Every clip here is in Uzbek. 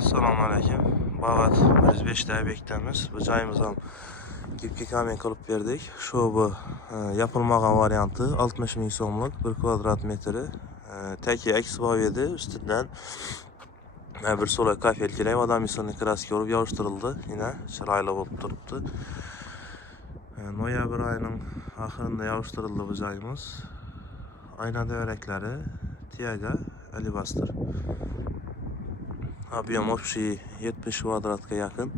Assalomu alaykum. Bavat 105 ta bekitamiz. Bu joyimiz ham gipki kamen qilib berdik. Shu bu yapılmagan varianti 60 ming so'mlik 1 kvadrat metri. Taki ekspov edi. Ustidan bir so'la kafel kerak. Vodomesonni kraska urib yog'ishtirildi. Yine chiroyli bo'lib turibdi. Noyabr oyining oxirida yog'ishtirildi bu joyimiz. Ayna devraklari Tiaga Alibastor. Ob'yom общий 70 kvadratga yaqin.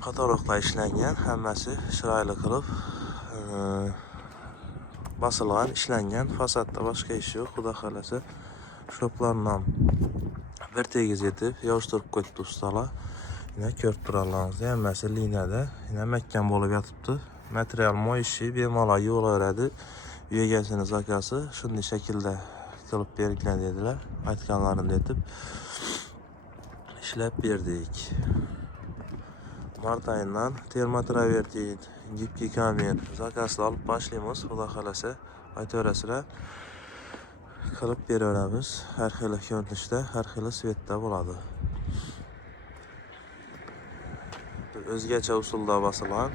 Fotoğraflar ishlangan, hammasi chiroyli qilib bosilgan, ishlangan. Fasadda boshqa ish yo'q. Xudo xolasa, shoplarni ham bir tegiz etib yog'ishtirib qo'yibdi ustalar. Yine ko'rib turarlaringiz, hammasi liniyada, yine mahkam bo'lib yotibdi. Material moyishi bemalol yuvilaveradi. Uy egasini zakasi shunday shaklda qilib beringlar dedilar. Aytganlarini etib ishlab berdik. Mart oyidan termotravertin, gipki kamen zakasini olib boshlaymiz. Xudo xolasa, aytaverasizlar. Qilib beraveramiz. Har xil ko'rinishda, har xil svetda bo'ladi. O'zgacha usulda bosilgan.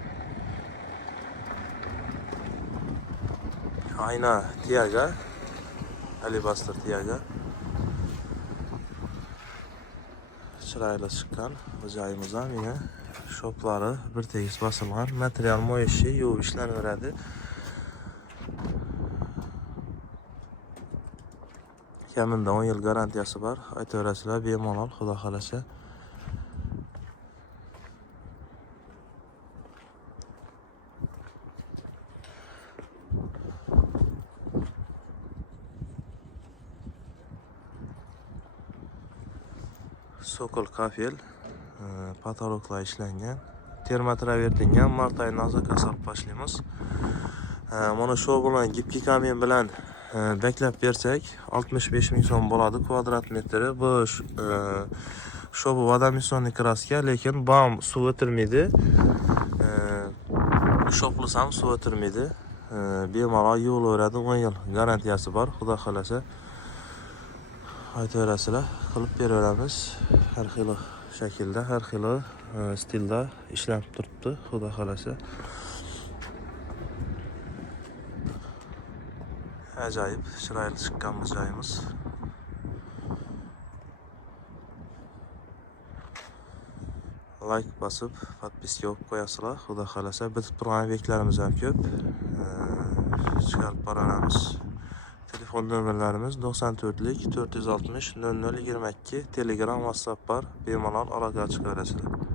Ayna Tiaga Alibastor Tiaga. Chiroyli chiqqan. Bu joyimiz ham yine shoplari bir tegiz bosilgan. Material moyishi yuvib ishlanaveradi. Kamida 10 yil garantiyasi bor. Aytaverasizlar, bemalol xudo xolasa. Sokol kafel patologlar ishlangan. Termotravertinga mart oyidan zakaz olib boshlaymiz. Mana shu bilan gipki kamen bilan beklab bersak 65 ming so'm bo'ladi kvadrat metri. Bu shu bu vodomesonni kraska, lekin bam suv o'tirmaydi. Shoplis ham suv o'tirmaydi. Bemalol yuvilaveradi, 10 yil garantiyasi bor. Xudo xolasa, aytaverasizlar, qilib beraveramiz. Har xil shaklda, har xil stilda ishlab turibdi. Xudo xolasa. Ajoyib, chiroyli chiqqan bu joyimiz. Like bosib, podpiska olib qo'yasizlar. Xudo xolasa, bitib turgan obyektlarimiz ham ko'p. Chiqarib boramiz. Telefon nomerlarimiz 94lik 460 0022. Telegram, WhatsApp bor. Bemalol aloqa chiqaverasizlar.